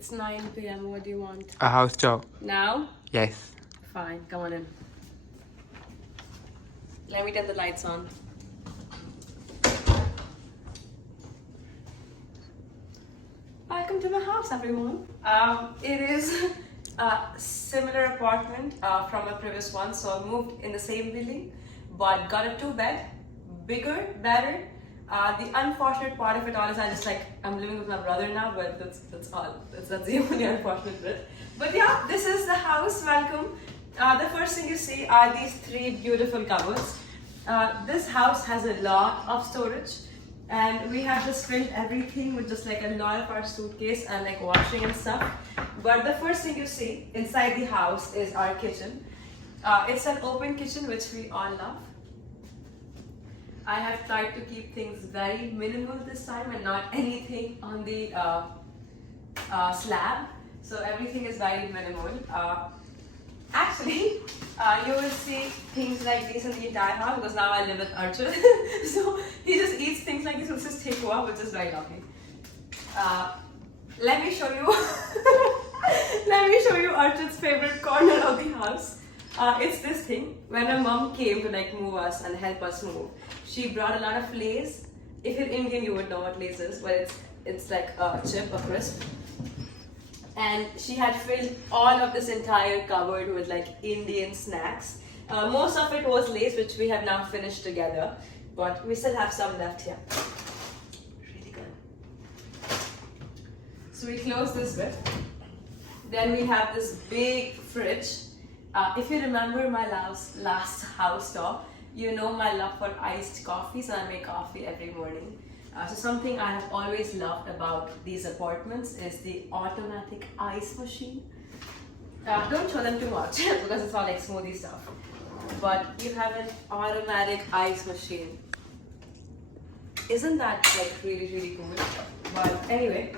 It's 9 p.m. What do you want? A house tour. Now? Yes. Fine, come on in. Let me turn the lights on. Welcome to my house, everyone. It is a similar apartment from a previous one, so I moved in the same building, but got a 2-bed, bigger, better. The unfortunate part of it all is I'm living with my brother now, but that's all. That's the only unfortunate bit. But yeah, this is the house. Welcome. The first thing you see are these 3 beautiful cupboards. This house has a lot of storage, and we have just filled everything with just like a lot of our suitcase and like washing and stuff. But the first thing you see inside the house is our kitchen. It's an open kitchen, which we all love. I have tried to keep things very minimal this time and not anything on the slab. So everything is very minimal. Actually, you will see things like this in the entire house because now I live with Archit. So he just eats things like this. He'll just take one, which is very lovely. Let me show you. Let me show you Archit's favorite corner of the house. It's this thing. When my mom came to like move us and help us move, she brought a lot of Lays. If you're Indian, you would know what Lays is, but it's like a chip, a crisp. And she had filled all of this entire cupboard with like Indian snacks. Most of it was Lays, which we have now finished together, but we still have some left here. Really good. So we close this bit. Then we have this big fridge. If you remember my last house tour, you know my love for iced coffee, so I make coffee every morning. So something I have always loved about these apartments is the automatic ice machine. Don't show them too much because it's all like smoothie stuff. But you have an automatic ice machine. Isn't that like really, really cool? But anyway,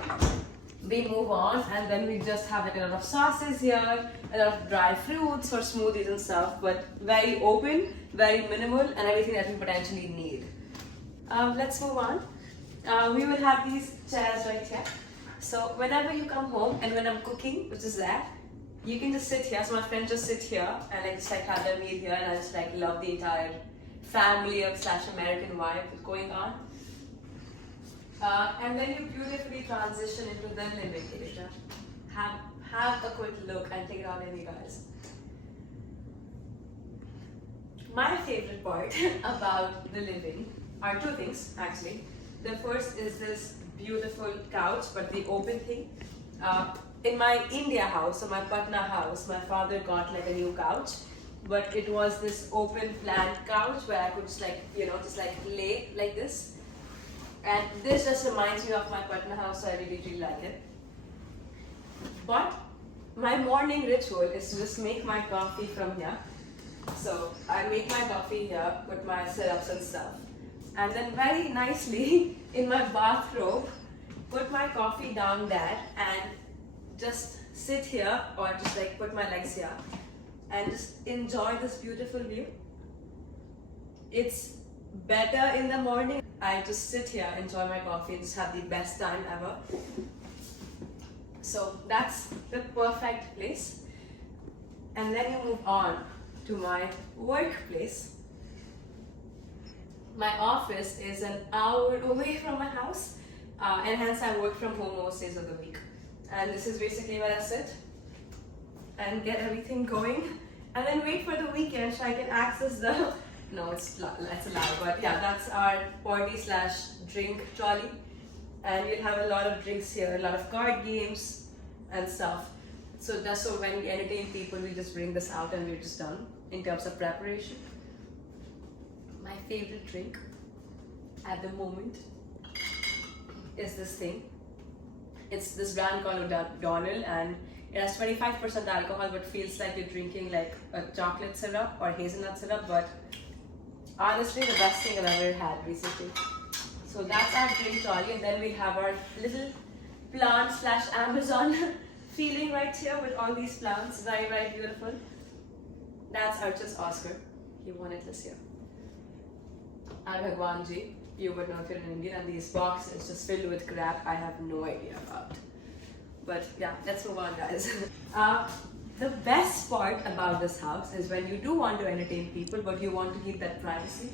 we move on, and then we just have like a lot of sauces here, a lot of dry fruits for smoothies and stuff, but very open, very minimal, and everything that we potentially need. Let's move on. We will have these chairs right here. So whenever you come home and when I'm cooking, which is that, you can just sit here. So my friends just sit here and like just like have their meal here, and I just like love the entire family of / American vibe that's going on. And then you beautifully transition into the living area. Have a quick look and take it all in, you guys. My favorite part about the living are 2 things actually. The first is this beautiful couch, but the open thing. In my India house, so my Patna house, my father got like a new couch, but it was this open plan couch where I could just like, just like lay like this. And this just reminds me of my Patna house, so I really, really like it. But my morning ritual is to just make my coffee from here. So I make my coffee here, put my syrups and stuff. And then very nicely in my bathrobe, put my coffee down there and just sit here or just like put my legs here and just enjoy this beautiful view. It's better in the morning. I just sit here, enjoy my coffee, and just have the best time ever. So that's the perfect place. And then you move on to my workplace. My office is an hour away from my house, and hence I work from home most days of the week. And this is basically where I sit and get everything going, and then wait for the weekend so I can access the no, it's allowed, but yeah, that's our party / drink trolley. And you'll have a lot of drinks here, a lot of card games and stuff. So just so when we entertain people, we just bring this out and we're just done in terms of preparation. My favorite drink at the moment is this thing. It's this brand called O'Donnell, and it has 25% alcohol, but feels like you're drinking like a chocolate syrup or hazelnut syrup, but honestly, the best thing I've ever had recently. So that's our drink trolley, and then we have our little plant / Amazon feeling right here with all these plants. Very, very beautiful. That's Archit's Oscar. He won it this year. And 𝐂𝐇𝐀𝐍𝐶, you would know if you're in India, and these boxes just filled with crap I have no idea about. But yeah, let's move on, guys. The best part about this house is when you do want to entertain people, but you want to keep that privacy.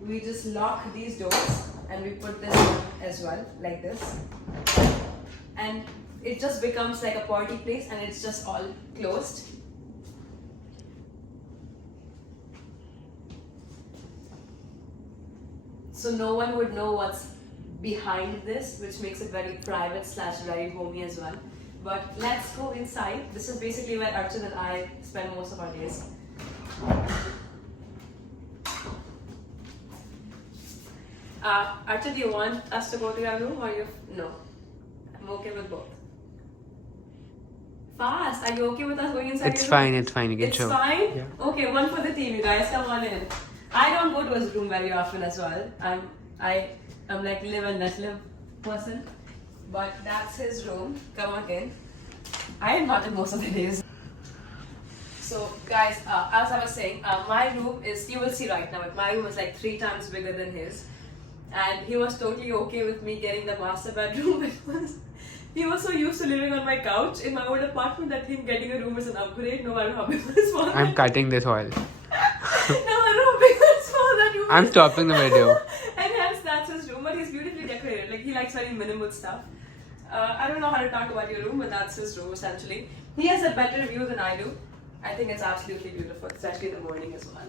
We just lock these doors and we put this on as well, like this. And it just becomes like a party place and it's just all closed. So no one would know what's behind this, which makes it very private / very homey as well. But let's go inside. This is basically where Archit and I spend most of our days. Archit, do you want us to go to your room or you? No. I'm okay with both. Fast. Are you okay with us going inside? It's fine. It's fine. You can show. It's fine. Yeah. Okay, one for the team, you guys. Come on in. I don't go to his room very often as well. I'm like live and let live person. But that's his room. Come on in. I am not in most of the days. So guys, as I was saying, my room is, you will see right now, but my room is like 3 times bigger than his. And he was totally okay with me getting the master bedroom because he was so used to living on my couch in my old apartment that him getting a room is an upgrade no matter how big or small. I'm cutting this oil. No matter how big or small that room I'm is. stopping the video. And hence that's his room, but he's beautifully decorated. Like he likes very minimal stuff. I don't know how to talk about your room, but that's his room essentially. He has a better view than I do. I think it's absolutely beautiful, especially in the morning as well.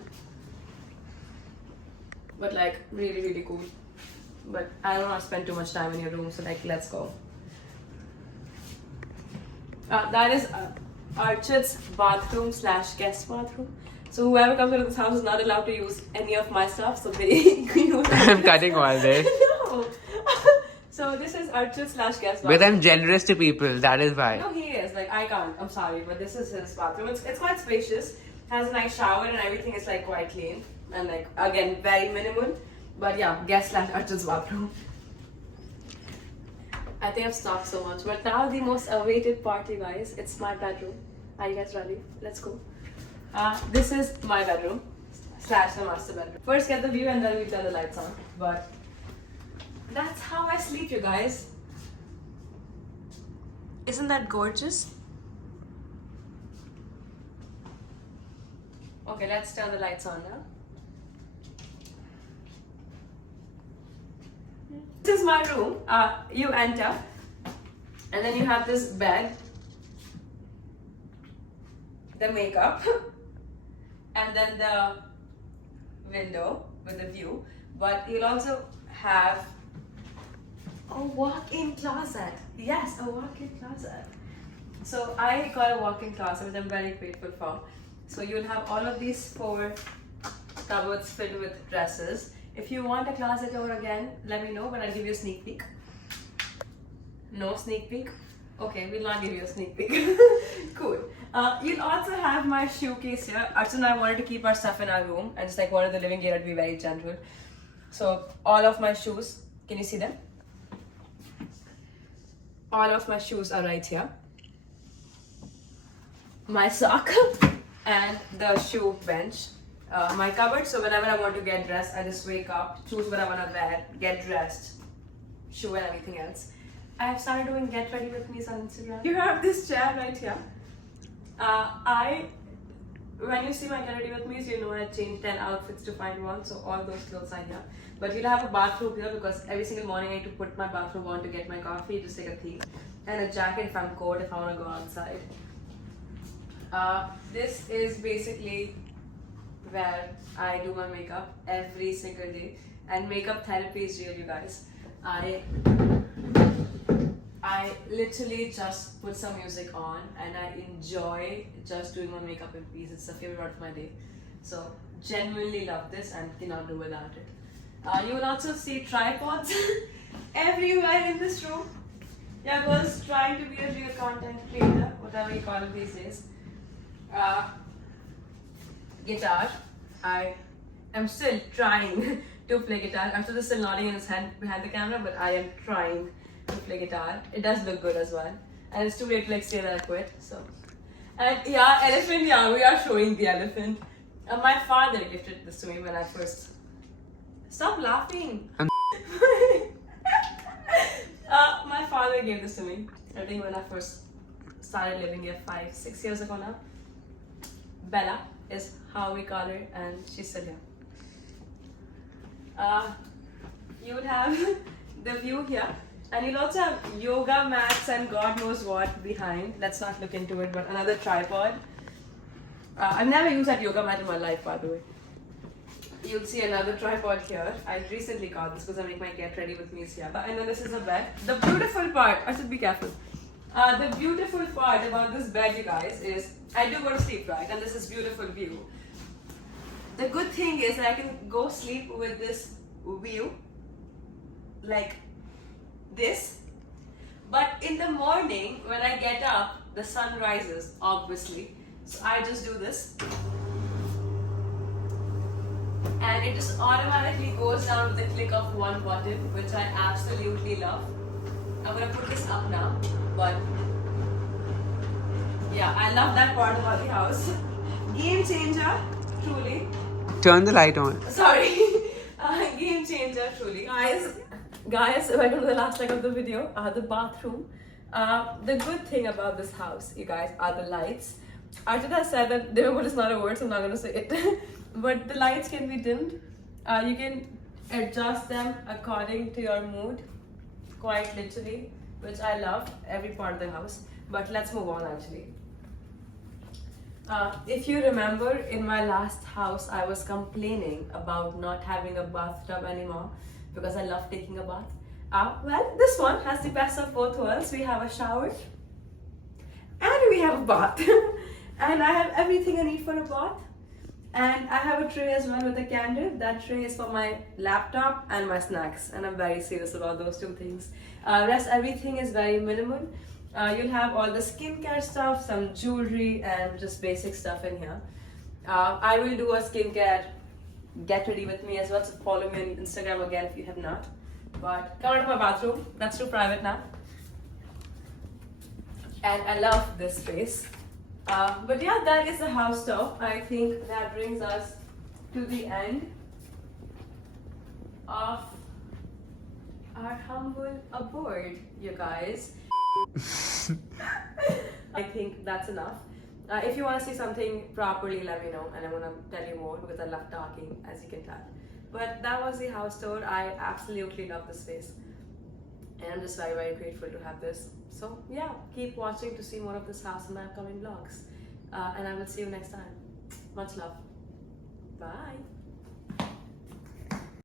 But like really, really cool. But I don't want to spend too much time in your room, so like let's go. That is Archit's bathroom / guest bathroom. So whoever comes into this house is not allowed to use any of my stuff. So they I'm cutting all this. No. So this is Archit / guest bathroom. But I'm generous to people. That is why. No, he is. Like I can't. I'm sorry, but this is his bathroom. It's quite spacious. Has a nice shower and everything is like quite clean and like again very minimal. But yeah, guest / Archit's bathroom. I think I've talked so much, but now the most awaited part, you guys. It's my bedroom. Are you guys ready? Let's go. This is my bedroom / the master bedroom. First get the view and then we turn the lights on. But that's how I sleep, you guys. Isn't that gorgeous? Okay, let's turn the lights on now. This is my room. You enter and then you have this bed, the makeup, and then the window with the view. But you'll also have a walk-in closet. Yes, a walk-in closet. So I got a walk-in closet, which I'm very grateful for. So you'll have all of these 4 cupboards filled with dresses. If you want a closet door again, let me know, but I'll give you a sneak peek. No sneak peek? Okay, we'll not give you a sneak peek. Cool. You'll also have my shoe case here. Archit and I wanted to keep our stuff in our room and just like wanted the living area to be very general. So all of my shoes, can you see them? All of my shoes are right here. My sock and the shoe bench. My cupboard, so whenever I want to get dressed, I just wake up, choose what I want to wear, get dressed, shoe and everything else. I have started doing get ready with me on Instagram. You have this chair right here. When you see my get ready with me, you know I changed 10 outfits to find one, so all those clothes are here. But you'll have a bathrobe here because every single morning I need to put my bathrobe on to get my coffee, just take a tea, and a jacket if I'm cold, if I want to go outside. This is basically where I do my makeup every single day, and makeup therapy is real, you guys. I literally just put some music on and I enjoy just doing my makeup in peace. It's the favorite part of my day. So genuinely love this and cannot do without it. You will also see tripods everywhere in this room. Yeah, girls trying to be a real content creator, whatever you call it these days. Guitar. I am still trying to play guitar. Archit is still nodding in his hand behind the camera, but I am trying to play guitar. It does look good as well. And it's too late to like say that I quit. So, and yeah, elephant, yeah, we are showing the elephant. My father gifted this to me when I first... Stop laughing! My father gave this to me. I think when I first started living here 5-6 years ago now. Bella is how we call her, and she's still here. You would have the view here, and you'll also have yoga mats and God knows what behind. Let's not look into it, but another tripod. I've never used that yoga mat in my life, by the way. You'll see another tripod here. I recently got this because I make my get ready with me here. And then this is a bed. The beautiful part, I should be careful. The beautiful part about this bed, you guys, is I do go to sleep, right? And this is beautiful view. The good thing is that I can go sleep with this view like this. But in the morning, when I get up, the sun rises, obviously. So I just do this. And it just automatically goes down with the click of one button, which I absolutely love. I'm gonna put this up now, but yeah, I love that part about the house. Game changer, truly. Turn the light on. Sorry, game changer, truly. Guys, welcome to the last leg of the video. The bathroom. The good thing about this house, you guys, are the lights. Archita said that dimable is not a word, so I'm not gonna say it. But the lights can be dimmed. You can adjust them according to your mood, quite literally, which I love, every part of the house. But let's move on actually. If you remember, in my last house, I was complaining about not having a bathtub anymore because I love taking a bath. Well, this one has the best of both worlds. We have a shower and we have a bath. And I have everything I need for a bath. And I have a tray as well with a candle. That tray is for my laptop and my snacks. And I'm very serious about those two things. Rest everything is very minimal. You'll have all the skincare stuff, some jewelry, and just basic stuff in here. I will do a skincare get ready with me as well. So follow me on Instagram again if you have not. But come on to my bathroom. That's too private now. And I love this space. But yeah, that is the house tour. I think that brings us to the end of our humble abode, you guys. I think that's enough. If you want to see something properly, let me know, and I'm going to tell you more because I love talking, as you can tell. But that was the house tour. I absolutely love this space. And I'm just very, very grateful to have this. So yeah, keep watching to see more of this house in my upcoming vlogs. And I will see you next time. Much love. Bye.